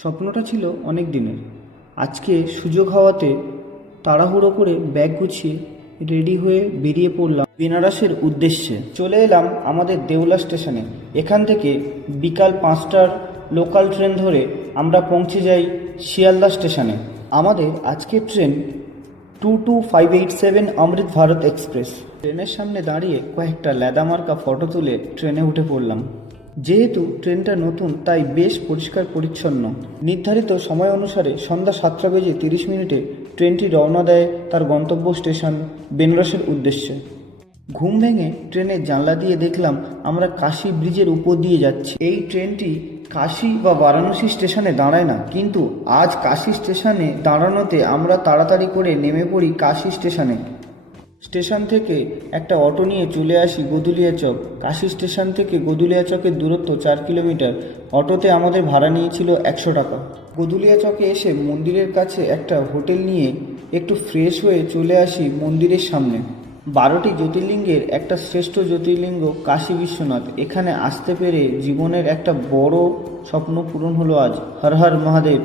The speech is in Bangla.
স্বপ্নটা ছিল অনেক দিনের। আজকে সুযোগ হওয়াতে তাড়াহুড়ো করে ব্যাগ গুছিয়ে রেডি হয়ে বেরিয়ে পড়লাম বেনারসের উদ্দেশ্যে। চলে এলাম আমাদের দেউলা স্টেশনে। এখান থেকে বিকাল 5টার লোকাল ট্রেন ধরে আমরা পৌঁছে যাই শিয়ালদা স্টেশনে। আমাদের আজকের ট্রেন 22587 অমৃত ভারত এক্সপ্রেস। ট্রেনের সামনে দাঁড়িয়ে কয়েকটা ল্যাদামার্কা ফটো তুলে ট্রেনে উঠে পড়লাম। যেহেতু ট্রেনটা নতুন তাই বেশ পরিষ্কার পরিচ্ছন্ন। নির্ধারিত সময় অনুসারে সন্ধ্যা 7:30 ট্রেনটি রওনা দেয় তার গন্তব্য স্টেশন বেনারসের উদ্দেশ্যে। ঘুম ভেঙে ট্রেনের জানলা দিয়ে দেখলাম আমরা কাশী ব্রিজের উপর দিয়ে যাচ্ছি। এই ট্রেনটি কাশী বা বারাণসী স্টেশনে দাঁড়ায় না, কিন্তু আজ কাশী স্টেশনে দাঁড়ানোতে আমরা তাড়াতাড়ি করে নেমে পড়ি কাশী স্টেশনে। স্টেশন থেকে একটা অটো নিয়ে চলে আসি গদুলিয়া চক। কাশী স্টেশন থেকে গদুলিয়া চকের দূরত্ব 4 কিলোমিটার। অটোতে আমাদের ভাড়া নিয়েছিল 100 টাকা। গদুলিয়া চকে এসে মন্দিরের কাছে একটা হোটেল নিয়ে একটু ফ্রেশ হয়ে চলে আসি মন্দিরের সামনে। 12টি জ্যোতির্লিঙ্গের একটা শ্রেষ্ঠ জ্যোতির্লিঙ্গ কাশী বিশ্বনাথ। এখানে আসতে পেরে জীবনের একটা বড় স্বপ্ন পূরণ হলো আজ। হর হর মহাদেব।